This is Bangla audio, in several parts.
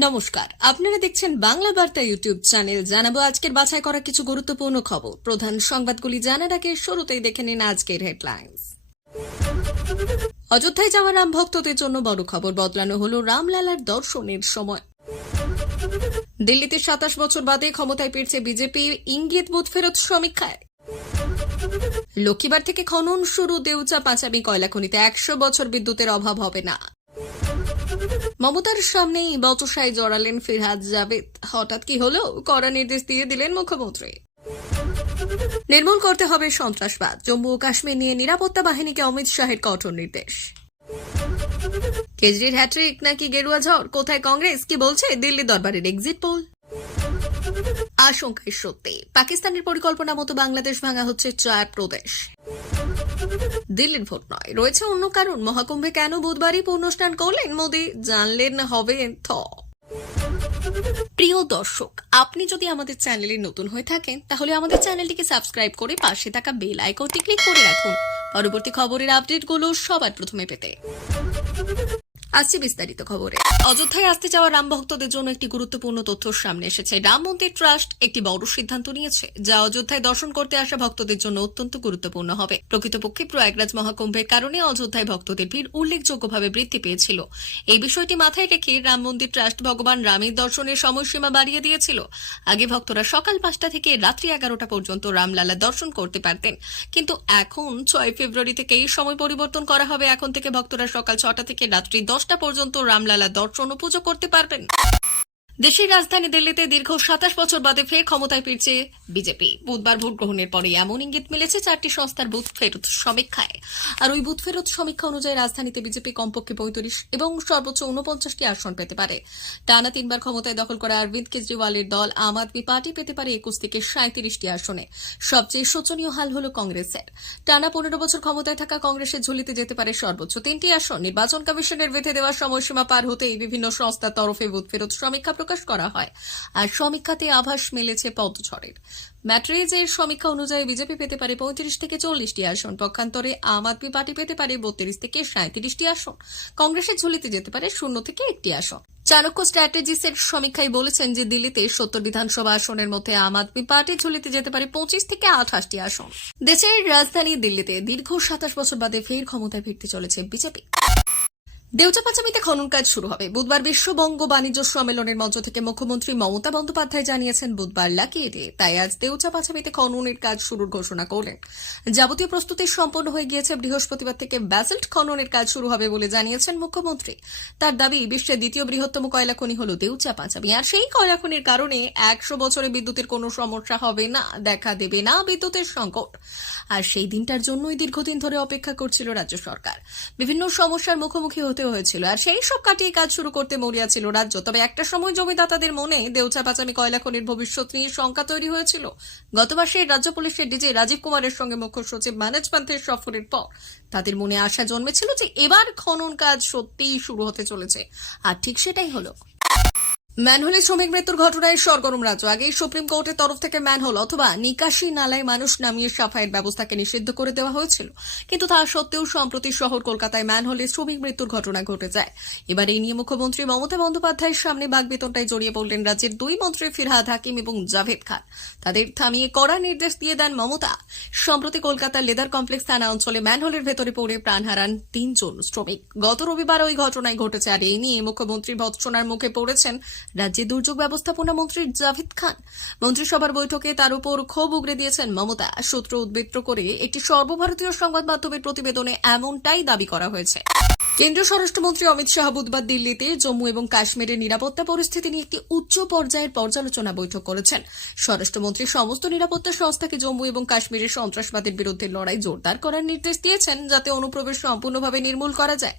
নমস্কার, আপনারা দেখছেন বাংলা বার্তা ইউটিউব চ্যানেল। জানাবো আজকের বাছাই করা কিছু গুরুত্বপূর্ণ খবর। প্রধান সংবাদগুলি জানার আগে শুরুতেই দেখে নিন আজকের হেডলাইন্স। অযোধ্যায় যাওয়া রাম ভক্তদের জন্য বড় খবর, বদলানো হলো রামলালার দর্শনের সময়। দিল্লিতে 27 বছর বাদে ক্ষমতায় ফিরছে বিজেপি, ইঙ্গিত বুথ ফেরত সমীক্ষায়। লক্ষ্মীবার থেকে খনন শুরু, দেউচা পাঁচামি কয়লা খনিতে 100 বছর বিদ্যুতের অভাব হবে না। মমতার সামনেই বচসায় জড়ালেন ফিরহাদ জাভেদ। হঠাৎ কি হলো, কড়া নির্দেশ দিয়ে দিলেন মুখ্যমন্ত্রী। নির্মূল করতে হবে সন্ত্রাসবাদ, জম্মু ও কাশ্মীর নিয়ে নিরাপত্তা বাহিনীকে অমিত শাহের কঠোর নির্দেশ। কেজরির হ্যাট্রিক নাকি গেরুয়া ঝড়, কোথায় কংগ্রেস, কি বলছে দিল্লি দরবারের এক্সিট পোল। আশঙ্কায় সত্যি, পাকিস্তানের পরিকল্পনা মতো বাংলাদেশ ভাঙা হচ্ছে 4 প্রদেশ। দিল্লির ভোট নয়, রয়েছে অন্য কারণ। মহাকুম্ভে কেন বুধবারই পূর্ণস্নান করলেন মোদী, জানলেন হবে থ। প্রিয় দর্শক, আপনি যদি আমাদের চ্যানেলে নতুন হয়ে থাকেন তাহলে আমাদের চ্যানেলটিকে সাবস্ক্রাইব করে পাশে থাকা বেল আইকনটি ক্লিক করে রাখুন পরবর্তী খবরের আপডেটগুলো সবার প্রথমে পেতে। আসছে বিস্তারিত খবরে। অযোধ্যায় আসতে যাওয়া রাম ভক্তদের জন্য একটি গুরুত্বপূর্ণ তথ্য সামনে এসেছে। রাম মন্দির ট্রাস্ট একটি বড় সিদ্ধান্ত নিয়েছে, যা অযোধ্যায় দর্শন করতে আসা ভক্তদের জন্য অত্যন্ত গুরুত্বপূর্ণ হবে। প্রকৃতপক্ষে প্রয়াগরাজ মহাকুম্ভের কারণে অযোধ্যায় ভক্তদের ভিড় উল্লেখযোগ্যভাবে বৃদ্ধি পেয়েছিল। এই বিষয়টি মাথায় রেখে রাম মন্দির ট্রাস্ট ভগবান রামের দর্শনের সময়সীমা বাড়িয়ে দিয়েছিল। আগে ভক্তরা সকাল 5টা থেকে রাত্রি 11টা পর্যন্ত রামলালা দর্শন করতে পারতেন, কিন্তু এখন 6 ফেব্রুয়ারি থেকে এই সময় পরিবর্তন করা হবে। এখন থেকে ভক্তরা সকাল 6টা থেকে রাত্রি 10টা পর্যন্ত রামলালা দর্শন ও পুজো করতে পারবেন। দেশের রাজধানী দিল্লিতে দীর্ঘ 27 বছর বাদে ফের ক্ষমতায় ফিরছে বিজেপি। বুধবার ভোট গ্রহণের পরে এমন ইঙ্গিত মিলেছে 4টি সংস্থার বুথ ফেরত সমীক্ষায়। আর ওই বুথ ফেরত সমীক্ষা অনুযায়ী রাজধানীতে বিজেপি কমপক্ষে 35 এবং সর্বোচ্চ 49টি আসন পেতে পারে। টানা 3বার ক্ষমতায় দখল করা অরবিন্দ কেজরিওয়ালের দল আম আদমি পার্টি পেতে পারে 21 থেকে 37টি আসনে। সবচেয়ে শোচনীয় হাল হল কংগ্রেসের। টানা 15 বছর ক্ষমতায় থাকা কংগ্রেসের ঝুলিতে যেতে পারে সর্বোচ্চ 3টি আসন। নির্বাচন কমিশনের বেঁধে দেওয়ার সময়সীমা পার হতেই বিভিন্ন সংস্থার তরফে বুথ ফেরত সমীক্ষা প্রকাশ করা হয়। আর সমীক্ষাতে আভাস মিলেছে পদঝড়ের। ম্যাট্রিজের সমীক্ষা অনুযায়ী বিজেপি পেতে পারে 35 থেকে 40টি আসন, পক্ষান্তরে আম আদমি পার্টি পেতে পারে 32 থেকে 37টি আসন। কংগ্রেসের ঝুলিতে যেতে পারে 0 থেকে 1টি আসন। চাণক্য স্ট্র্যাটেজিসের সমীক্ষায় বলেছেন যে দিল্লিতে 70 বিধানসভা আসনের মধ্যে আম আদমি পার্টি ঝুলিতে যেতে পারে 25 থেকে 28টি আসন। দেশের রাজধানী দিল্লিতে দীর্ঘ 27 বছর বাদে ফের ক্ষমতায় ফিরতে চলেছে বিজেপি। দেউচা পাঁচামিতে খনন কাজ শুরু হবে। বুধবার বিশ্ববঙ্গ বাণিজ্য সম্মেলনের মঞ্চ থেকে মুখ্যমন্ত্রী মমতা বন্দ্যোপাধ্যায় জানিয়েছেন বুধবার লাকিয়ে দিয়ে, তাই আজ দেউচা পাঁচামিতে খননের কাজ শুরুর ঘোষণা করলেন। যাবতীয় প্রস্তুতি সম্পন্ন হয়ে গিয়েছে। বৃহস্পতিবার থেকে ব্যাসল্ট খননের কাজ শুরু হবে বলে জানিয়েছেন মুখ্যমন্ত্রী। তার দাবি, বিশ্বের দ্বিতীয় বৃহত্তম কয়লা খনি হল দেউচা পাঁচামি, আর সেই কয়লা খনির কারণে 100 বছরে বিদ্যুতের কোনো সমস্যা হবে না, দেখা দেবে না বিদ্যুতের সংকট। আর সেই দিনটার জন্যই দীর্ঘদিন ধরে অপেক্ষা করছিল রাজ্য সরকার। বিভিন্ন সমস্যার মুখোমুখি হতে হয়েছিল, আর সেই সব কাটিয়ে কাজ শুরু করতে মরিয়া ছিল রাজ্য। তবে একটা সময় জমিদাতাদের মনে দেউচা পাঁচামি কয়লা খনির ভবিষ্যৎ নিয়ে শঙ্কা তৈরি হয়েছিল। গত মাসে রাজ্য পুলিশের ডিজি রাজীব কুমারের সঙ্গে মুখ্য সচিব ম্যানেজমেন্টের সফরের পর তাদের মনে আশা জন্মেছিল যে এবার খনন কাজ সত্যিই শুরু হতে চলেছে, আর ঠিক সেটাই হলো। ম্যানহোলে শ্রমিক মৃত্যুর ঘটনায় সরগরম রাজ্য। আগেই সুপ্রিম কোর্টের তরফ থেকে ম্যানহোল অথবা নিকাশি নালায় মানুষ নামিয়ে সাফাইয়ের ব্যবস্থাকে নিষিদ্ধ করে দেওয়া হয়েছিল, কিন্তু তা সত্ত্বেও সম্প্রতি শহর কলকাতায় ম্যানহোলে শ্রমিক মৃত্যুর ঘটনা ঘটে যায়। এবার এই নিয়ে মুখ্যমন্ত্রী মমতা বন্দ্যোপাধ্যায়ের সামনে বাগবিতণ্ডায় জড়িয়ে পড়লেন রাজ্যের 2 মন্ত্রী ফিরহাদ হাকিম এবং জাভেদ খান। তাদের থামিয়ে কড়া নির্দেশ দিয়ে দেন মমতা। সম্প্রতি কলকাতার লেদার কমপ্লেক্স থানা অঞ্চলে ম্যানহোলের ভেতরে পড়ে প্রাণ হারান 3 জন শ্রমিক। গত রবিবার ওই ঘটনায় ঘটেছে, আর এই নিয়ে মুখ্যমন্ত্রী ভৎসনার মুখে পড়েছেন রাজ্যের দুর্যোগ ব্যবস্থাপনা মন্ত্রী জাভেদ খান। মন্ত্রিসভার বৈঠকে তার উপর ক্ষোভ উগরে দিয়েছেন মমতা। সূত্র উদ্ধৃত করে একটি সর্বভারতীয় সংবাদ মাধ্যমের প্রতিবেদনে এমনটাই দাবি করা হয়েছে। কেন্দ্রীয় স্বরাষ্ট্রমন্ত্রী অমিত শাহ বুধবার দিল্লিতে জম্মু এবং কাশ্মীরের নিরাপত্তা পরিস্থিতি নিয়ে একটি উচ্চ পর্যায়ের পর্যালোচনা বৈঠক করেছেন। স্বরাষ্ট্রমন্ত্রী সমস্ত নিরাপত্তা সংস্থাকে জম্মু এবং কাশ্মীরের সন্ত্রাসবাদের বিরুদ্ধে লড়াই জোরদার করার নির্দেশ দিয়েছেন, যাতে অনুপ্রবেশ সম্পূর্ণভাবে নির্মূল করা যায়।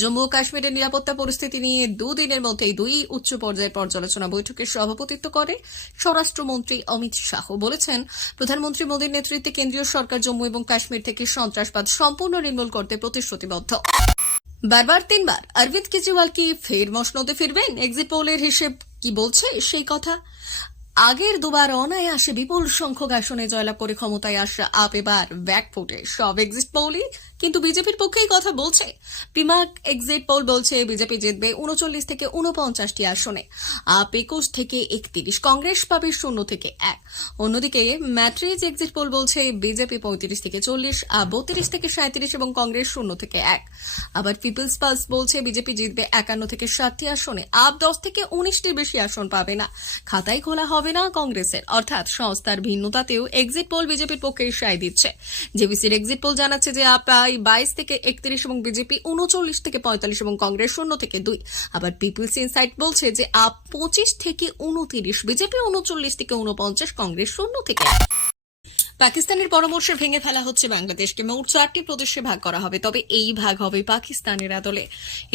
জম্মু ও কাশ্মীরের নিরাপত্তা পরিস্থিতি নিয়ে 2 দিনের মধ্যেই 2 উচ্চ পর্যায়ের পর্যালোচনা বৈঠকের সভাপতিত্ব করে স্বরাষ্ট্রমন্ত্রী অমিত শাহ। বলেছেন, প্রধানমন্ত্রী মোদীর নেতৃত্বে কেন্দ্রীয় সরকার জম্মু এবং কাশ্মীর থেকে সন্ত্রাসবাদ সম্পূর্ণ নির্মূল করতে প্রতিশ্রুতিবদ্ধ। বারবার 3বার অরবিন্দ কেজরিওয়াল কি ফের মসনদে ফিরবেন? এক্সিট পোলের হিসেব কি বলছে সেই কথা? আগের 2বার অনায়াসে বিপুল সংখ্যক আসনে জয়লাভ করে ক্ষমতায় আসা আপ এবার ব্যাকফুটে। সব এক্সিট পোলই কিন্তু বিজেপির পক্ষেই কথা বলছে। পিমাক এক্সিট পোল বলছে বিজেপি জিতবে 39 থেকে 49টি আসনে, আপ 21 থেকে 31, কংগ্রেস পাবে 0 থেকে 1। অন্যদিকে ম্যাট্রিজ এক্সিট পোল বলছে বিজেপি 35 থেকে 40, আপ 32 থেকে 37 এবং কংগ্রেস 0 থেকে 1। আবার পিপলস পালস বলছে বিজেপি জিতবে 51 থেকে 60টি আসনে, আপ 10 থেকে 19টির বেশি আসন পাবে না, খাতাই খোলা হবে না কংগ্রেসের। অর্থাৎ সংস্থার ভিন্নতাতেও এক্সিট পোল বিজেপির পক্ষে সায় দিচ্ছে। জেবিসির এক্সিট পোল জানাচ্ছে যে আপ 22 থেকে 31 এবং বিজেপি 39 থেকে 45 এবং কংগ্রেস 0 থেকে 2। আবার পিপলস ইনসাইট বলছে যে আপ 25 থেকে 29, বিজেপি 39 থেকে 49, কংগ্রেস 0 থেকে 1। পাকিস্তানের পরামর্শে ভেঙে ফেলা হচ্ছে বাংলাদেশকে, মোট 4টি প্রদেশে ভাগ করা হবে, তবে এই ভাগ হবে পাকিস্তানের আদলে।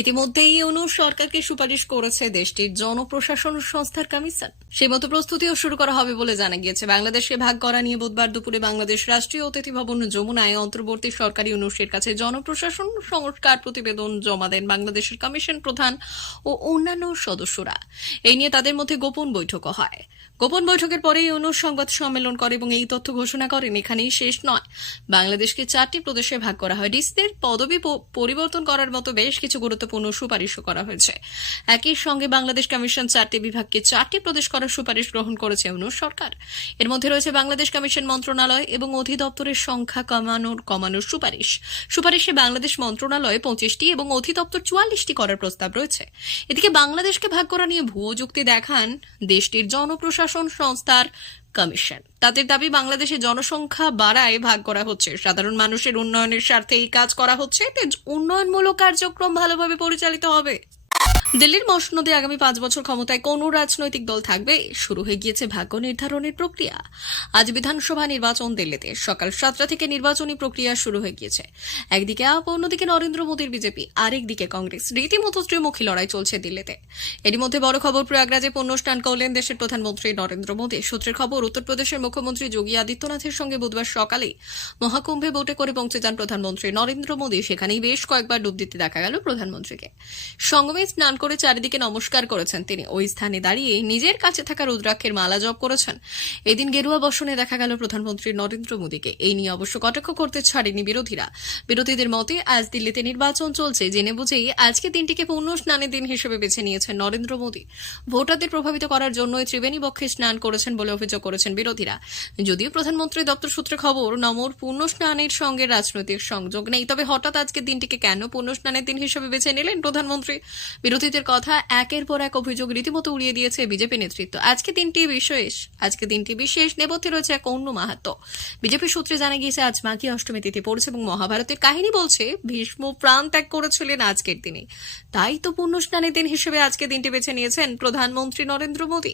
ইতিমধ্যেই ইউনূস সরকারকে সুপারিশ করেছে দেশটির জনপ্রশাসন সংস্থার কমিশন। সেই মতো প্রস্তুতিও শুরু করা হবে বলে জানা গিয়েছে। বাংলাদেশকে ভাগ করা নিয়ে বুধবার দুপুরে বাংলাদেশ রাষ্ট্রীয় অতিথি ভবন যমুনায় অন্তর্বর্তী সরকার ইউনূসের কাছে জনপ্রশাসন সংস্কার প্রতিবেদন জমা দেন বাংলাদেশের কমিশন প্রধান ও অন্যান্য সদস্যরা। এই নিয়ে তাদের মধ্যে গোপন বৈঠকও হয়। গোপন বৈঠকের পরে ইউনূস সংবাদ সম্মেলন করে এবং এই তথ্য ঘোষণা করেন এখানেই শেষ নয়, বাংলাদেশকে 4টি প্রদেশে ভাগ করা হয়। ডিসির পদবি পরিবর্তন করার মতো বেশ কিছু গুরুত্বপূর্ণ সুপারিশও করা হয়েছে। একই সঙ্গে বাংলাদেশ কমিশন 4টি বিভাগকে 4টি প্রদেশ করার সুপারিশ গ্রহণ করেছে ইউনূস সরকার। এর মধ্যে রয়েছে বাংলাদেশ কমিশন মন্ত্রণালয় এবং অধিদপ্তরের সংখ্যা কমানোর সুপারিশে বাংলাদেশ মন্ত্রণালয় 25টি এবং অধিদপ্তর 44টি করার প্রস্তাব রয়েছে। এদিকে বাংলাদেশকে ভাগ করা নিয়ে ভুয়ো যুক্তি দেখান দেশটির জনপ্রশাসন সংস্থার কমিশন। তাদের দাবি বাংলাদেশে জনসংখ্যা বাড়ায় ভাগ করা হচ্ছে, সাধারণ মানুষের উন্নয়নের স্বার্থে এই কাজ করা হচ্ছে, উন্নয়নমূলক কার্যক্রম ভালোভাবে পরিচালিত হবে। দিল্লির মসনদে আগামী 5 বছর ক্ষমতায় কোন রাজনৈতিক দল থাকবে, শুরু হয়ে গিয়েছে ভাগ্য নির্ধারণের প্রক্রিয়া। আজ বিধানসভা নির্বাচন দিল্লিতে, সকাল 7টা থেকে নির্বাচনী প্রক্রিয়া শুরু হয়ে গিয়েছে। একদিকে আপ, অন্যদিকে নরেন্দ্র মোদীর বিজেপি, আরেকদিকে কংগ্রেস। রীতিমতো ত্রিমুখী লড়াই চলছে দিল্লিতে। এরই মধ্যে বড় খবর, প্রয়াগরাজে পুণ্যস্নান করলেন দেশের প্রধানমন্ত্রী নরেন্দ্র মোদী। সূত্রের খবর, উত্তরপ্রদেশের মুখ্যমন্ত্রী যোগী আদিত্যনাথের সঙ্গে বুধবার সকালে মহাকুম্ভে বোটে করে পৌঁছে যান প্রধানমন্ত্রী নরেন্দ্র মোদী। সেখানেই বেশ কয়েকবার ডুব দিতে দেখা গেল প্রধানমন্ত্রীকে। সঙ্গমে স্নান করে চারিদিকে নমস্কার করেছেন তিনি। ওই স্থানে দাঁড়িয়ে নিজের কাছে থাকা রুদ্রাক্ষের মালা জপ করেছেন। এদিন গেরুয়া বসনে দেখা গেল প্রধানমন্ত্রী নরেন্দ্র মোদীকে। এই নিয়ে অবশ্য কটাক্ষ করতে ছাড়েনি বিরোধীরা। বিরোধীদের মতে আজ দিল্লিতে নির্বাচন চলছে, জেনে বুঝেই আজকে দিনটিকে পুণ্য স্নানের দিন হিসেবে বেছে নিয়েছেন নরেন্দ্র মোদী। ভোটারদের প্রভাবিত করার জন্যই ত্রিবেণী বক্ষে স্নান করেছেন বলে অভিযোগ করেছেন বিরোধীরা। যদিও প্রধানমন্ত্রী দপ্তর সূত্রে খবর, নমর পুণ্য স্নানের সঙ্গে রাজনৈতিক সংযোগ নেই। তবে হঠাৎ আজকের দিনটিকে কেন পুণ্য স্নানের দিন হিসেবে বেছে নিলেন প্রধানমন্ত্রী? বিরোধীদের কথা একের পর এক অভিযোগ রীতিমতো উড়িয়ে দিয়েছে বিজেপি নেতৃত্ব। আজকে দিনটি বিশেষ, নেপথ্যে রয়েছে এক অন্য মাহাত্ম্য। বিজেপি সূত্রে জানা গিয়েছে আজ মাঘী অষ্টমী তিথি পড়েছে এবং মহাভারতের কাহিনী বলছে ভীষ্ম প্রাণ ত্যাগ করেছিলেন আজকের দিনে। তাই তো পুণ্য স্নানের দিন হিসেবে আজকে দিনটি বেছে নিয়েছেন প্রধানমন্ত্রী নরেন্দ্র মোদী।